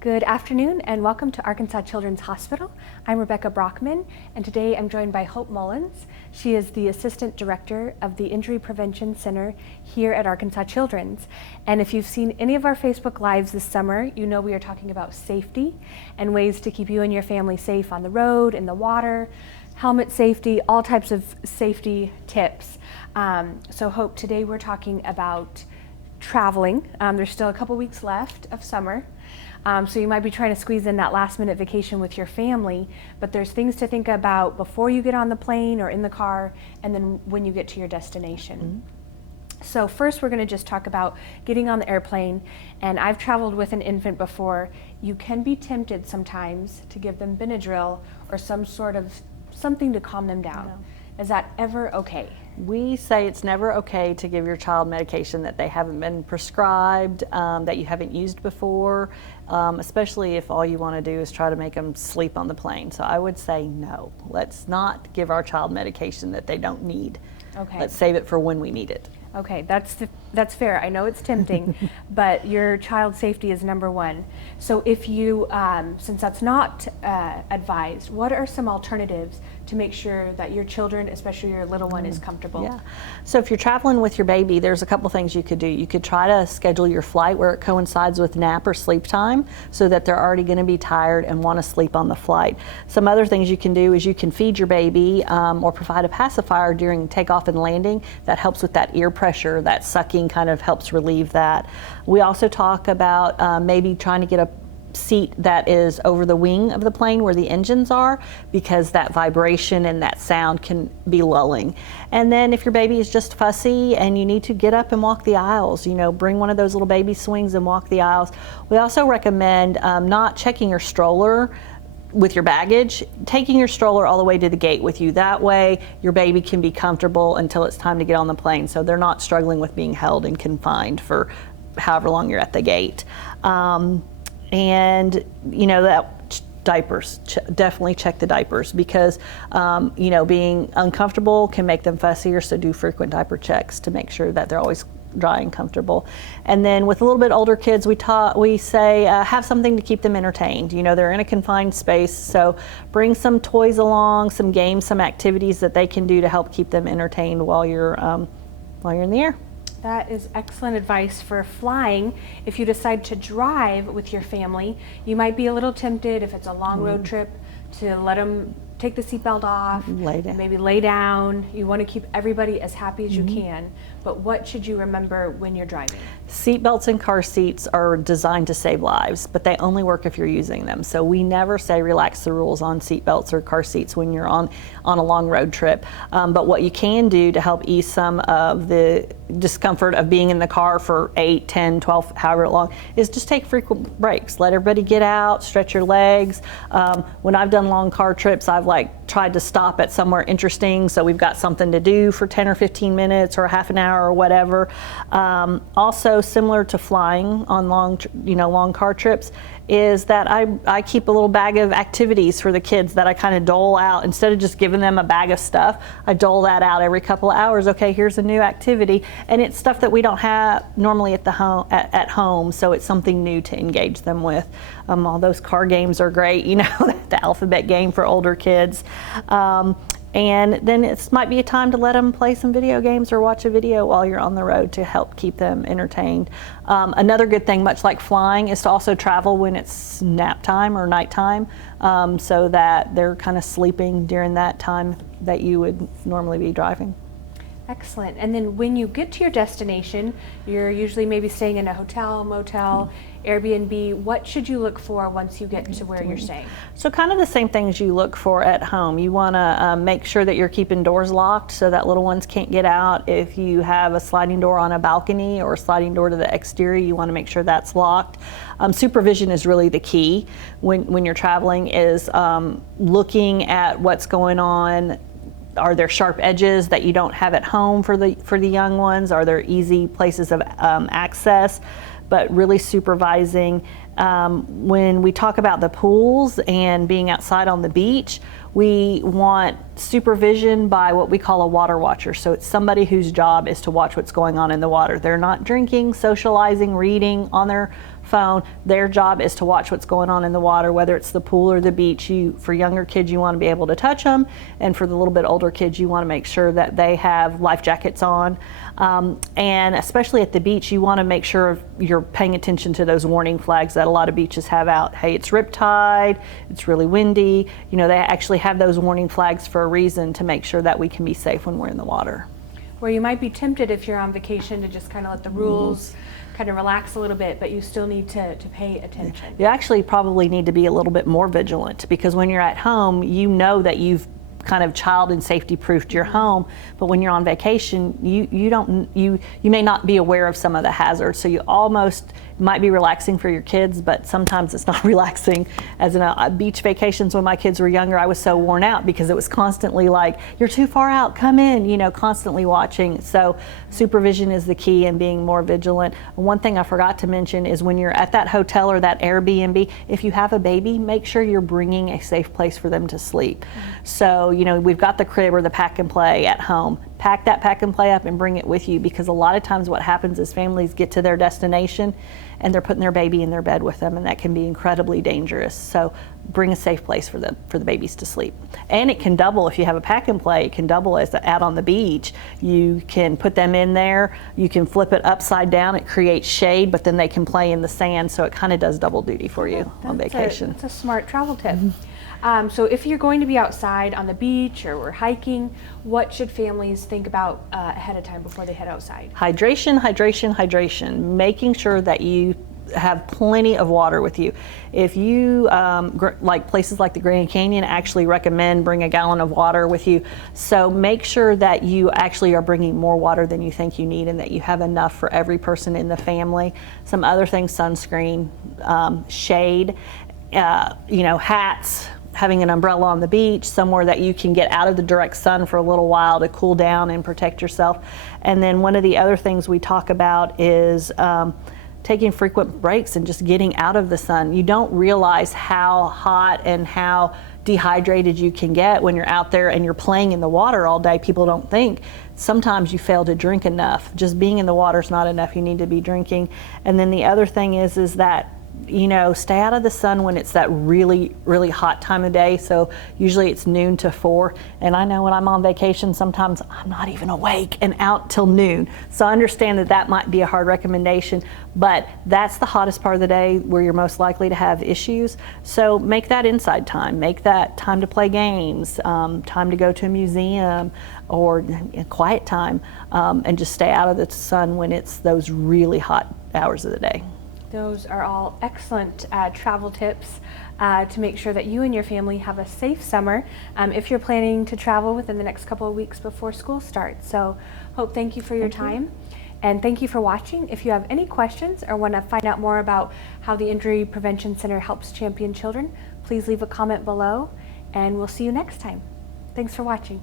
Good afternoon and welcome to Arkansas Children's Hospital. I'm Rebecca Brockman and today I'm joined by Hope Mullins. She is the Assistant Director of the Injury Prevention Center here at Arkansas Children's. And if you've seen any of our Facebook Lives this summer, you know we are talking about safety and ways to keep you and your family safe on the road, in the water, helmet safety, all types of safety tips. So Hope, today we're talking about traveling. There's still a couple weeks left of summer. So you might be trying to squeeze in that last minute vacation with your family, but there's things to think about before you get on the plane or in the car, and then when you get to your destination. Mm-hmm. So first we're going to just talk about getting on the airplane, and I've traveled with an infant before. You can be tempted sometimes to give them Benadryl or some sort of something to calm them down. No. Is that ever okay? We say it's never okay to give your child medication that they haven't been prescribed, that you haven't used before, especially if all you want to do is try to make them sleep on the plane. So I would say no. Let's not give our child medication that they don't need. Okay. Let's save it for when we need it. Okay, that's fair. I know it's tempting, but your child's safety is number one. So if you, since that's not advised, what are some alternatives to make sure that your children, especially your little one, is comfortable? Yeah. So if you're traveling with your baby, there's a couple things you could do. You could try to schedule your flight where it coincides with nap or sleep time so that they're already going to be tired and want to sleep on the flight. Some other things you can do is you can feed your baby or provide a pacifier during takeoff and landing. That helps with that ear pressure. That sucking kind of helps relieve that. We also talk about maybe trying to get a seat that is over the wing of the plane where the engines are, because that vibration and that sound can be lulling. And then if your baby is just fussy and you need to get up and walk the aisles, you know, bring one of those little baby swings and walk the aisles. We also recommend not checking your stroller with your baggage, taking your stroller all the way to the gate with you. That way your baby can be comfortable until it's time to get on the plane, so they're not struggling with being held and confined for however long you're at the gate. And you know, that diapers, definitely check the diapers, because you know, being uncomfortable can make them fussier, so do frequent diaper checks to make sure that they're always dry and comfortable. And then with a little bit older kids, we say have something to keep them entertained. You know, they're in a confined space, so bring some toys along, some games, some activities that they can do to help keep them entertained while you're in the air. That is excellent advice for flying. If you decide to drive with your family, you might be a little tempted, if it's a long road trip, to let them take the seatbelt off, maybe lay down. You want to keep everybody as happy as you can, but what should you remember when you're driving? Seatbelts and car seats are designed to save lives, but they only work if you're using them. So we never say relax the rules on seatbelts or car seats when you're on a long road trip. But what you can do to help ease some of the discomfort of being in the car for 8, 10, 12, however long, is just take frequent breaks. Let everybody get out, stretch your legs. When I've done long car trips, I've tried to stop at somewhere interesting, so we've got something to do for 10 or 15 minutes or half an hour or whatever. Also, similar to flying on long car trips, is that I keep a little bag of activities for the kids that I kind of dole out. Instead of just giving them a bag of stuff, I dole that out every couple of hours. Okay, here's a new activity, and it's stuff that we don't have normally at home, so it's something new to engage them with. All those car games are great, you know, the alphabet game for older kids. And then it might be a time to let them play some video games or watch a video while you're on the road to help keep them entertained. Another good thing, much like flying, is to also travel when it's nap time or nighttime, so that they're kind of sleeping during that time that you would normally be driving. Excellent. And then when you get to your destination, you're usually maybe staying in a hotel, motel, Airbnb. What should you look for once you get to where you're staying? So kind of the same things you look for at home. You want to make sure that you're keeping doors locked so that little ones can't get out. If you have a sliding door on a balcony or a sliding door to the exterior, you want to make sure that's locked. Supervision is really the key when you're traveling, is looking at what's going on. Are there sharp edges that you don't have at home for the young ones? Are there easy places of access? But really supervising. When we talk about the pools and being outside on the beach, we want supervision by what we call a water watcher. So it's somebody whose job is to watch what's going on in the water. They're not drinking, socializing, reading on their phone. Their job is to watch what's going on in the water, whether it's the pool or the beach. For younger kids, you want to be able to touch them, and for the little bit older kids, you want to make sure that they have life jackets on. And especially at the beach, you want to make sure you're paying attention to those warning flags that a lot of beaches have out. Hey, it's riptide, it's really windy. You know, they actually have those warning flags for a reason, to make sure that we can be safe when we're in the water. Where you might be tempted if you're on vacation to just kind of let the rules kind of relax a little bit, but you still need to pay attention. You actually probably need to be a little bit more vigilant, because when you're at home, you know that you've kind of child and safety proofed your home, but when you're on vacation, you may not be aware of some of the hazards, so you almost might be relaxing for your kids, but sometimes it's not relaxing. As in beach vacations when my kids were younger, I was so worn out because it was constantly like, you're too far out, come in, you know, constantly watching. So supervision is the key, and being more vigilant. One thing I forgot to mention is when you're at that hotel or that Airbnb, if you have a baby, make sure you're bringing a safe place for them to sleep. So, you know, we've got the crib or the pack and play at home. Pack that pack and play up and bring it with you, because a lot of times what happens is families get to their destination and they're putting their baby in their bed with them, and that can be incredibly dangerous. So bring a safe place for the babies to sleep. And it can double, if you have a pack and play, it can double as out on the beach. You can put them in there, you can flip it upside down, it creates shade, but then they can play in the sand, so it kind of does double duty for you on vacation. That's a smart travel tip. So if you're going to be outside on the beach or hiking, what should families think about ahead of time before they head outside? Hydration, hydration, hydration. Making sure that you have plenty of water with you. If you, like places like the Grand Canyon, actually recommend bring a gallon of water with you. So make sure that you actually are bringing more water than you think you need, and that you have enough for every person in the family. Some other things: sunscreen, shade, you know, hats, having an umbrella on the beach, somewhere that you can get out of the direct sun for a little while to cool down and protect yourself. And then one of the other things we talk about is taking frequent breaks and just getting out of the sun. You don't realize how hot and how dehydrated you can get when you're out there and you're playing in the water all day. People don't think sometimes you fail to drink enough. Just being in the water is not enough. You need to be drinking. And then the other thing is that, you know, stay out of the sun when it's that really, really hot time of day. So usually it's noon to 4. And I know when I'm on vacation, sometimes I'm not even awake and out till noon. So I understand that that might be a hard recommendation, but that's the hottest part of the day where you're most likely to have issues. So make that inside time. Make that time to play games, time to go to a museum, or a quiet time, and just stay out of the sun when it's those really hot hours of the day. Those are all excellent travel tips to make sure that you and your family have a safe summer if you're planning to travel within the next couple of weeks before school starts. So Hope, thank you for your time. And thank you for watching. If you have any questions or want to find out more about how the Injury Prevention Center helps champion children, please leave a comment below, and we'll see you next time. Thanks for watching.